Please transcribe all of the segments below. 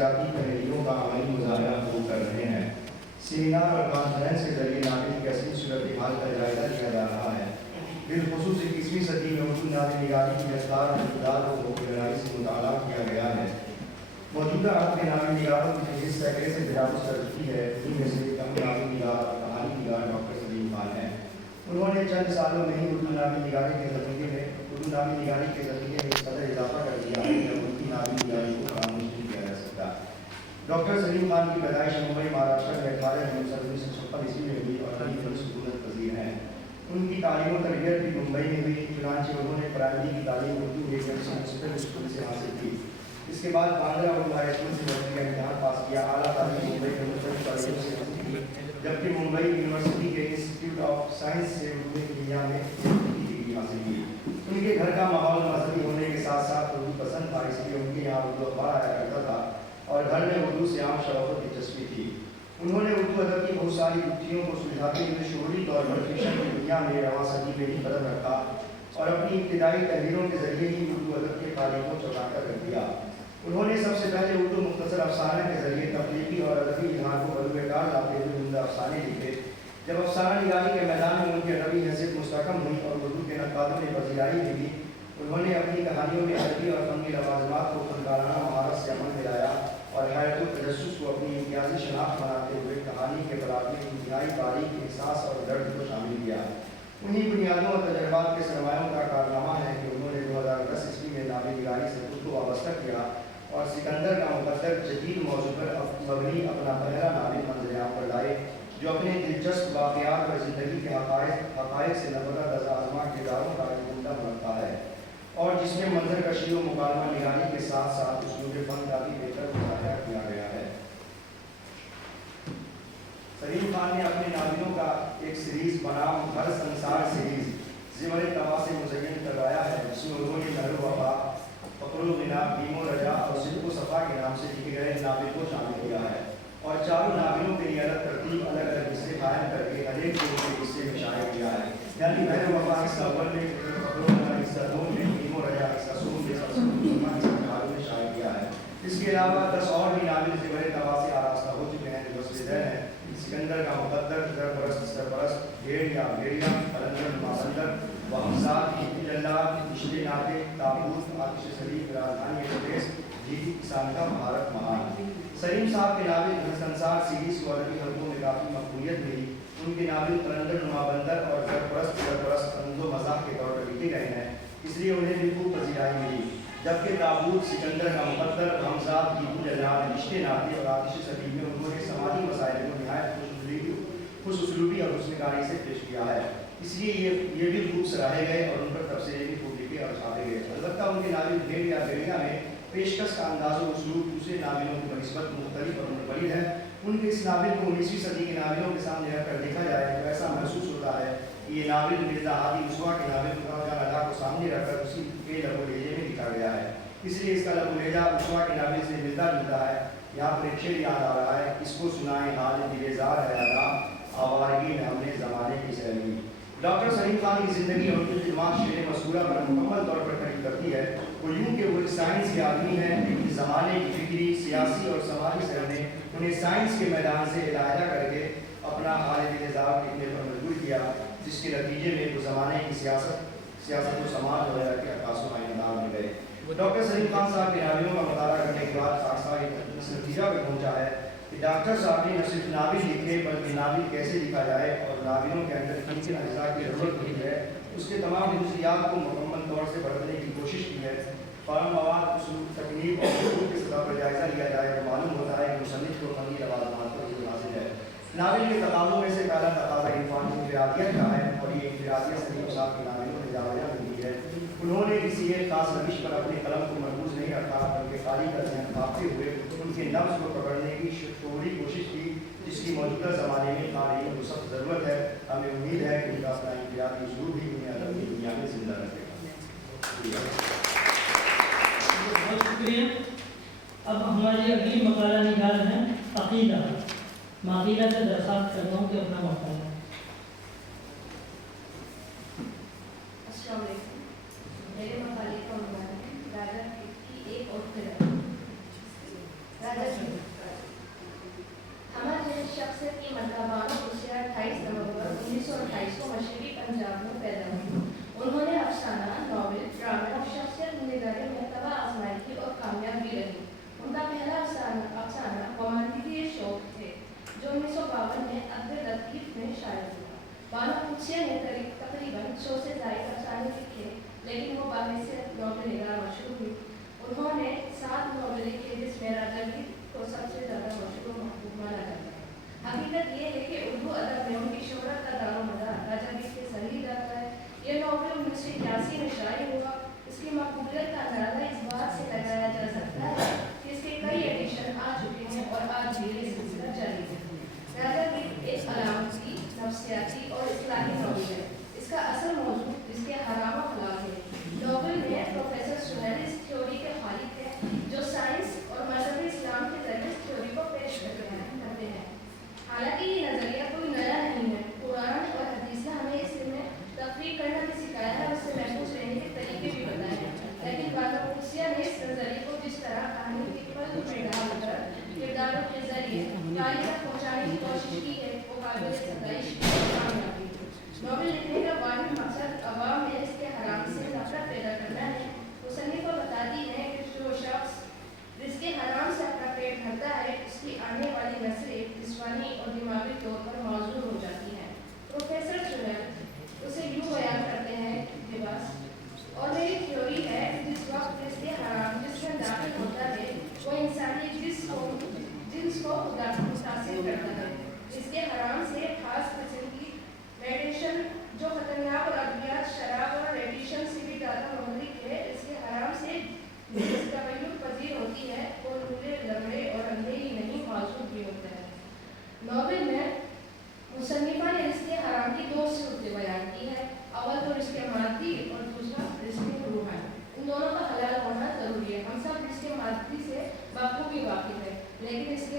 نفسیاتی پہلوؤں کا عملی مظاہرہ شروع کر رہے ہیں۔ سیمینار اور کانفرنس کے ذریعے ناول کی اصلی صورتحال کا جائزہ لیا جا رہا ہے۔ بالخصوص 21ویں صدی میں اردو ناول نگاری کی رفتار اور اقدار کو گہرائی سے مطالعہ کیا گیا ہے۔ موجودہ عہد کے ناول نگاروں کی فہرست سینکڑے سے تجاوز کر چکی ہے۔ ان میں سے ایک اہم ناول نگار اور کہانی نگار ڈاکٹر سلیم خان ہیں۔ انہوں نے چند سالوں میں ہی اردو ناول نگاری کے ذریعے میں اس قدر اضافہ کر دیا ہے کہ ان کی ناول نگاری کو فراموش نہیں کیا جا سکتا۔ ڈاکٹر سلیم خان کی پیدائش ممبئی مہاراشٹر میں 18 نومبر 1956 میں ہوئی اور ابھی بھی سکونت پذیر ہیں۔ ان کی تعلیم و تربیت بھی ممبئی میں ہوئی، چنانچہ انہوں نے پرائمری کی تعلیم اردو میڈیم سے اسکول سے حاصل کی۔ اس کے بعد باندرا اردو ہائی اسکول سے دسویں کا امتحان پاس کیا۔ اعلیٰ تعلیم ممبئی کے مختلف کالجوں سے حاصل کی، جبکہ ممبئی یونیورسٹی کے انسٹیٹیوٹ آف سائنس سے اردو کیمیا میں ڈگری حاصل کی۔ ان کے گھر کا ماحول مذہبی ہونے کے ساتھ ساتھ اردو پسند تھا، اس لیے ان کے یہاں اردو اخبار آیا کرتا تھا اور گھر میں اردو سے عام شوق و دلچسپی تھی۔ انہوں نے اردو ادب کی بہت ساری گفتیوں کو سلجھاتے ہوئے شعوری طور پر فکشن کی دنیا میں رواں صدی میں ہی قدم رکھا اور اپنی ابتدائی تحریروں کے ذریعے ہی اردو ادب کے قالب کو چوکاٹا کر دیا۔ انہوں نے سب سے پہلے اردو مختصر افسانہ کے ذریعے تخلیقی اور ادبی اظہار کو بروئے کار لاتے ہوئے عمدہ افسانے لکھے۔ جب افسانہ نگاری کے میدان میں ان کی ادبی حیثیت مستحکم ہوئی اور اردو کے نقادوں نے پذیرائی ملی، انہوں نے اپنی کہانیوں میں ادبی اور فنی لوازمات کو فنکارانہ مہارت سے عمل میں لایا اور حیرت التجسس کو اپنی امتیازی شناخت بناتے ہوئے کہانی کے پلاٹ میں انتہائی باریک احساس اور درد کو شامل کیا۔ انہی بنیادوں اور تجربات کے سرمایوں کا کارنامہ ہے کہ انہوں نے 2010 میں ناول نگاری سے خود کو وابستہ کیا اور سکندر کا مقدر جدید موضوع پر مبنی اپنا پہلا ناول منظر عام پر لائے، جو اپنے دلچسپ واقعات اور زندگی کے حقائق سے نبرد آزما کرداروں کا ایک عمدہ مرتبہ ہے اور جس میں منظر کشی و مکالمہ نگاری کے ساتھ ساتھ اسلوب فن کا بھی بہتر مظاہرہ کیا گیا ہے۔ سلیم خان نے اپنے ناولوں کا ایک سیریز بنام ہر سنسار سیریز زمر طبع سے مزین کروایا ہے، جس میں انہوں نے نر و وفا، فقر و غنا، بیم و رجا اور صدق و صفا کے نام سے لکھے گئے ناول کو شامل کیا ہے اور چاروں ناولوں کے لیے الگ ترتیب الگ الگ حصے قائم کر کے ہر ایک کو ان کے حصے میں شائع کیا ہے، یعنی نر و وفا حصہ اول میں، فقر و غنا حصہ دوم میں، بیم و رجا حصہ سوم میں، اور صدق و صفا حصہ چاروں میں شائع کیا ہے۔ اس کے علاوہ 10 اور بھی ناول زمر طبع سے آراستہ ہو چکے ہیں، جو وصل ہیں: سکندر کا مقدر، زرپرست سرپرست، بھیڑیا بھیڑیا، قلندر ماسندر، وحمزاد، جلاد، رشتے ناطے، تابوت، آتش سلیب، راجدھانی ایکسپریس، جیتی کسان کا بھارت مہان۔ سلیم صاحب کے ناول سنسار سیریز کو ادبی حلقوں میں کافی مقبولیت ملی۔ ان کے ناول قلندر نما بندر اور سرپرست طنز و مزاح کے طور پر لکھے گئے ہیں، اس لیے انہیں بھی خوب پذیرائی ملی، جبکہ تابوت، سکندر کا مقدر، حمزاد، جیتو جلاد، رشتے ناطے اور آتش سلیب میں انہوں نے سماجی مسائل کو نہایت خوش اسلوبی اور حسن کاری سے پیش کیا ہے، اس لیے یہ بھی خوب سراہے گئے اور ان پر تبصرے بھی خوب لکھے اور چھاپے گئے۔ البتہ ان کے ناول بھیڑیا بھیڑیا میں پیشکش کا انداز و اسلوب دوسرے ناولوں کی بنسبت مختلف اور منفرد ہے۔ ان کے اس ناول کو 19ویں صدی کے ناولوں کے سامنے رکھ کر دیکھا جائے تو ایسا محسوس ہوتا ہے کہ یہ ناول مرزا ہادی مسوا کے ناول خواجہ ادا کو سامنے رکھ کر اسی کے لب و لہجے میں لکھا گیا ہے، اس لیے اس کا لب و لہجہ مسوا کے ناول سے ملتا جلتا ہے۔ یہاں پر ایک شعر یاد آ رہا ہے: اس کو سنائیں حال دل زار ہے ادا، آوارگی میں ہم نے زمانے کی سیلی۔ ڈاکٹر سلیم خان کی زندگی اور ان کی خدمات شعر مذکورہ پر مکمل طور پر تحریر کرتی ہے۔ وہ یوں کہ وہ سائنس کے آدمی ہیں، لیکن زمانے کی فکری، سیاسی اور سماجی سیر نے انہیں سائنس کے میدان سے علیحدہ کر کے اپنا حال دل زار لکھنے پر مجبور کیا، جس کے نتیجے میں وہ زمانے کی سیاست و سماج وغیرہ کے عکاس و معائنات میں گئے۔ ڈاکٹر سلیم خان صاحب کے ناولوں کا مطالعہ کرنے کے بعد خاصا اس نتیجہ پر پہنچا ہے کہ ڈاکٹر صاحب نے نہ صرف ناول لکھے بلکہ ناول کیسے لکھا جائے اور ناولوں کے اندر کن کن اجزاء کی ضرورت ہوتی ہے اس کے تمام خصوصیات کو مکمل طور سے برتنے کی کوشش کی ہے۔ فارم مواد، اصول، تکنیک اور اصول کی سطح پر جائزہ لیا جائے تو معلوم ہوتا ہے کہ مصنف کو فنی لوازمات پر ضرور حاصل ہے۔ ناول کے تقاضوں میں سے پہلا تقاضا عرفانی انفرادیت کا ہے اور یہ انفرادیت سلیم صاحب کے ناولوں میں جا بجا ملتی ہے۔ انہوں نے کسی ایک خاص روش پر اپنے قلم کو مرکوز نہیں رکھا بلکہ خالی کا ذہن کھاپتے ہوئے ان کے نفس کو پکڑنے کی شعوری کوشش کی، جس کی موجودہ زمانے میں قارئین کو سخت ضرورت ہے۔ ہمیں امید ہے کہ ان کا اپنا انفرادی اسلوب بھی انہیں ادبی دنیا میں زندہ رکھے گا۔ بہت شکریہ۔ اب ہماری اگلی مقالہ نگار ہیں عقیدہ۔ معقیدہ سے درخواست کرتا ہوں کہ اپنا مقالہ۔ السلام علیکم۔ میرے مقالے کا عنوان ہے راجا کی ایک اور خرد۔ हमारे शख्सियत की मतबाना उसे 28 नवंबर 1928 को मशरकी पंजाब में पैदा हुई। उन्होंने अफसाना, नॉवेल, ड्रामा और शख्सियत निगारी में तबाह आजमाई और कामयाब भी रही। उनका पहला अफसाना रोमांटिक शौक थे, जो 1952 में अब्दुल लतीफ में शायद हुआ। बानो कुदसिया ने तकरीबन 100 से ज़ायद अफसाने लिखे, लेकिन वो बाहिसियत नॉवेल निगार मशहूर हुई। उन्होंने 7 नॉवेल लिखे, जिसमें राजा गीत को सबसे ज़्यादा मशहूर और महबूब माना जाता है। हकीकत ये है कि उर्दू अदब में उनकी शोहरत का दारोमदार राजा गीत के सर ही जाता है। ये नॉवेल 1981 में शाये हुआ। इसकी मकबूलियत का अंदाजा इस बात से लगाया जा सकता है कि इसके कई एडिशन आ चुके हैं और आज भी ये सिलसिला जारी है। राजा गीत एक अलामती, नफ्सियाती और इस्लाही नॉवेल है। इसका असल मौजू इसके हराम और हलाल है। नॉवेल में प्रोफेसर सुहैल इस थ्योरी के खालिक है, जो साइंस और मजहबी इस्लाम के जरिए इस थ्योरी को पेश करते हैं। हालांकि ये नजरिया कोई नया नहीं है। कुरान और हदीस ने हमें इसमें तफरीक करना भी सिखाया है, उससे महफूज रहने के तरीके भी बताए हैं। लेकिन बानो कुदसिया ने इस नजरिए को जिस तरह कहानी के पल में डालकर किरदारों के जरिए तारीख तक पहुंचाने की कोशिश की है, वो काबिल सताइश की कामयाबी है। नॉवेल लिखने का वाहिद मकसद अवाम में इसके हराम से नफरत पैदा करना है। मुसन्निफ़ा बताती है कि जो शख्स जिसके हराम से अपना पेट भरता है, उसकी आने वाली नस्लें जिस्मानी और दिमागी तौर पर माजूर हो जाती हैं। प्रोफेसर सुहैल उसे यूँ बयान करते हैं लिबास, और मेरी थ्योरी है कि जिस वक्त इसके हराम जिसमें दाखिल होता है, वो इंसानी जिन्स को मुतासिर करता है। इसके हराम से खास किस्म की रेडिएशन, जो खतरनाक और अद्वियात शराब और रेडिएशन से भी ज़्यादा मुहर्रिक है, इसके हराम से तबय्युन पजीर होती है, वो लूले, लंगड़े और अंधे ही नहीं, मासूम भी होता है। नॉवेल में मुसन्निफ़ा ने रिश्ते हराम की 2 सूरतें बयान की है। अव्वल तो रिश्ते मादी और दूसरा रिश्ते रूहानी। इन दोनों का हलाल होना जरूरी है। हम सब रिश्ते मादी से बखूबी वाकिफ है, लेकिन इसके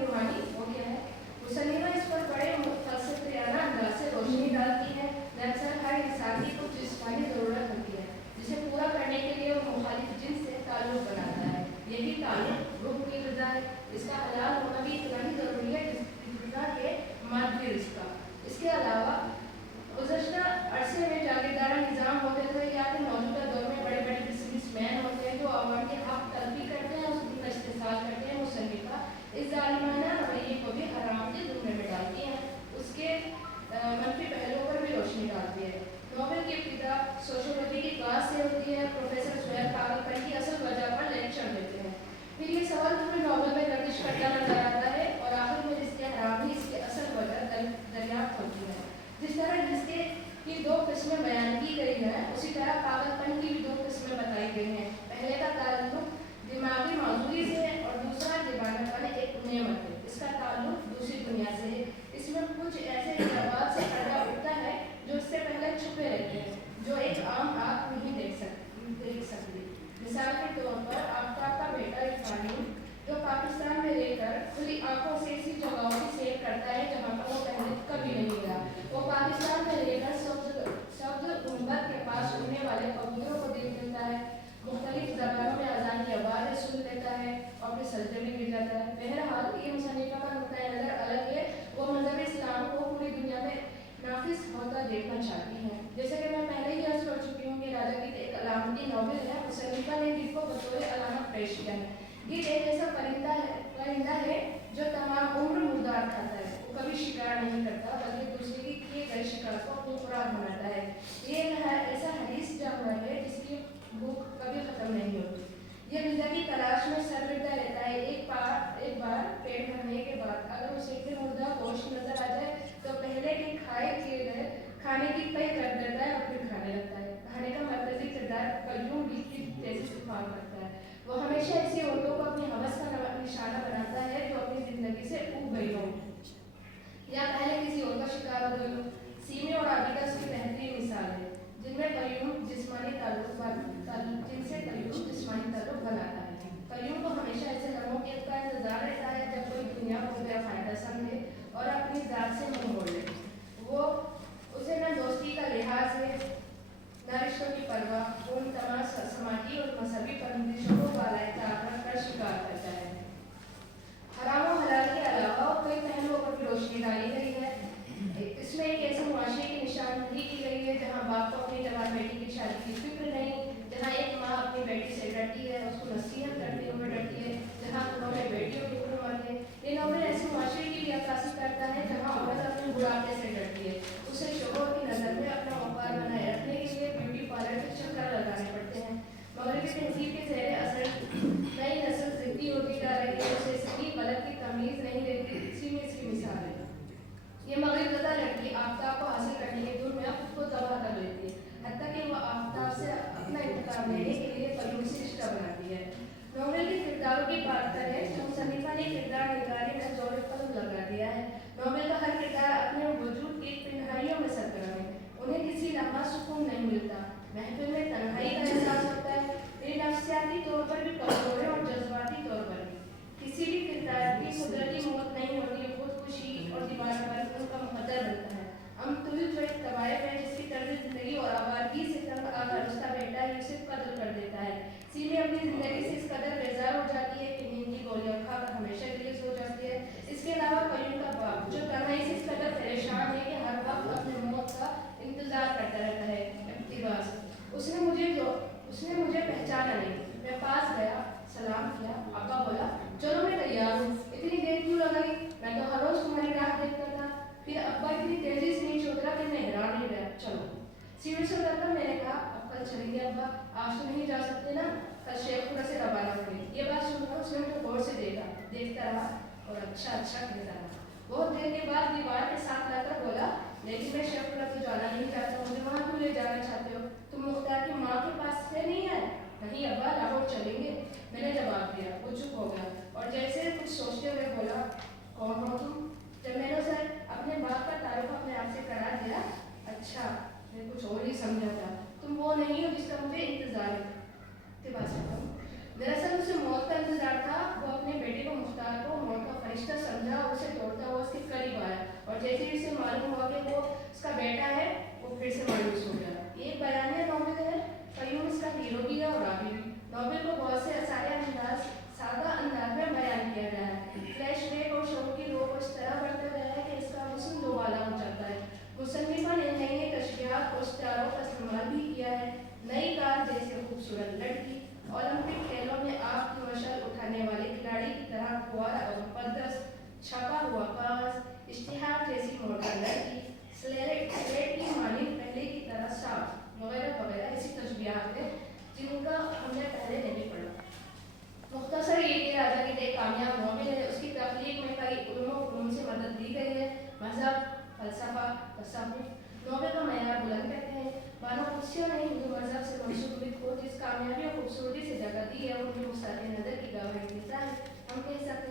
रूहानी वो क्या है? मुसन्निफ़ा इस पर बड़े फलसफियाना अंदाज से रोशनी डालती है। दरअसल हर इंसान की कुछ जिस्मानी ज़रूरत होती है, जिसे पूरा करने के लिए वो मुखालिफ जिन्स से ताल्लुक़ बनाता है। यही ताल्लुक़ रूह की ग़िज़ा है। इसका हलाल होना भी इतना ही ज़रूरी है जितना के मादी रिश्ता। इसके अलावा गुज़श्ता अरसे में जागीरदारा निज़ाम होते थे, या फिर मौजूदा दौर में बड़े बड़े बिजनेसमैन होते हैं, जो अवाम के हक़ तलबी करते हैं, उसका इस्तेसाल करते हैं। मुसन्निफ़ा इस ज़ालिमाना रवैये को भी हराम के ज़ुम्मे में डालती हैं, उसके मनफी पहलुओं पर भी रोशनी डालती है। नॉवेल की इब्तिदा सोशियोलॉजी की क्लास से होती है। प्रोफेसर सुहैल पागलपन की असल वजह पर लेक्चर देते हैं। फिर ये सवाल पूरे नॉवेल में गर्दिश करता नजर आता है, और आखिर में रिश्ते हराम ही इसकी असल वजह दरियाफ्त होती है। जिस तरह रिश्ते की 2 किस्में बयान की गई हैं, उसी तरह पागलपन की भी 2 किस्में बताई गई हैं। पहले का ताल्लुक दिमागी माजूरी से है और दूसरा दीवानापन एक नेमत है, इसका ताल्लुक दूसरी दुनिया से है। इसमें कुछ ऐसे इजाबात से पर्दा उठता है जो इससे पहले छुपे रहते हैं, जो एक आम आँख नहीं देख सकती। मिसाल के तौर पर आफ्ताब का बेटा इरफानी, जो पाकिस्तान में रहकर खुली आंखों से ऐसी जगहों की सैर करता है जहाँ पर वो पहले कभी नहीं गया। वो पाकिस्तान में रहकर सब्ज़ गुंबद के पास उड़ने वाले कबूतरों को देख लेता है, मुख्तलिफ ज़बानों में अज़ान की आवाज़ें सुन लेता है और फिर सजदे में गिर जाता है। बहरहाल ये मुसन्निफ़ा का नुक्ता नज़र अलग है। वो मज़हब इस्लाम को पूरी दुनिया में नाफिज होता देखना चाहती हैं। जैसे कि मैं पहले ही अर्ज़ कर चुकी हूँ कि राजा गीत एक अलामती नॉवेल है। मुसन्निफ़ा ने गीत को बतौर अलामत पेश किया है। गीत एक ऐसा परिंदा है जो तमाम उम्र मुर्दार खाता है। वो कभी शिकार नहीं करता, बल्कि दूसरे की किए गए शिकार को अपनी खुराक बनाता है। ये ऐसा हदीस जानवर है जिसकी भूख कभी ख़त्म नहीं होती। ये ग़िज़ा की तलाश में सरगर्दा रहता है। एक बार पेट भरने के बाद अगर उसे फिर मुर्दा गोश्त नजर आ जाए तो पहले के खाने की कई कर देता है और फिर खाने लगता है। खाने का मरकज़ी किरदार कयूम भी तेज़ी से इस्तेमाल करता है। वो हमेशा ऐसी औरतों को अपनी हवस का निशाना बनाता है जो अपनी ज़िंदगी से ऊब गई हो या पहले किसी और का शिकार हो गई हो। सीमे और आबिदा उसकी बेहतरीन मिसाल है, जिनसे कयूम जिस्मानी ताल्लुक बनाता है। कयूम को हमेशा ऐसे लम्हों का इंतजार रहता है जब कोई दुनिया को बेफायदा समझे और अपनी ज़ात से मुँह मोड़ ले। वो उसे न दोस्ती का लिहाज है, न रिश्तों की परवाह। वो उन तमाम समाजी और मजहबी बंदिशों को बालाए अच्छा अच्छा कहता रहा। बहुत देर के बाद दीवार के साथ लाकर बोला, लेकिन मैं शेफ क्लब तो जाना नहीं चाहता, मुझे वहाँ क्यों ले जाना चाहते हो? तुम मुख्तार की माँ के पास से नहीं है? नहीं अब्बा, लाहौर चलेंगे। मैंने जवाब दिया। वो चुप हो गया और जैसे कुछ सोचते हुए बोला, कौन हो तुम? जब मैंने उसे अपने बाप का तारुफ अपने आप से करा दिया, अच्छा मैं कुछ और ही समझा था, तुम वो नहीं हो जिसका मुझे इंतजार है। दरअसल उसे मौत का इंतजार था। वो अपने बेटे को मुख्तार को मौत का फरिश्ता समझा और उसे दौड़ता हुआ उसके करीब आया और जैसे ही उसे मालूम हुआ कि वो उसका बेटा है, वो फिर से मायूस हो गया। ये एक बयानिया नॉवेल है। कयूम इसका हीरो भी है और रावी भी। नॉवेल को बहुत से सादा अंदाज में बयान किया गया है। फ्लैशबैक और शौक की रोक इस तरह बढ़ता गया है कि इसका हुस्न दोबाला हो जाता है। मुसन्निफा ने नई नई तशबीहात और सितारों का इस्तेमाल भी किया है। नई कार जैसे खूबसूरत लड़की, ओलंपिक खेलों में आग की मशाल उठाने वाले खिलाड़ी की तरह फुआरा और मुकद्दस, छपा हुआ कागज, इश्तिहार जैसी मोटर लड़की, स्लेट की मानिंद पहले की तरह साफ, वगैरह वगैरह ऐसी तशबीहात हैं जिनका हमने पहले नहीं पढ़ा। मुख्तसर ये कि राजा की एक कामयाब नॉवेल है। उसकी तख्लीक में कई उलूम से मदद दी गई है, मजहब, फलसफा, तसव्वुफ। नॉवेल का मयार बुलंद करते हैं। मानो कुर्सियों ने हिंदू मजहब से मंसूब को जिस कामयाबी और खूबसूरती से जगह दी है, उनके मुस्ताद नज़र की गवाही देता है। हम कह सकते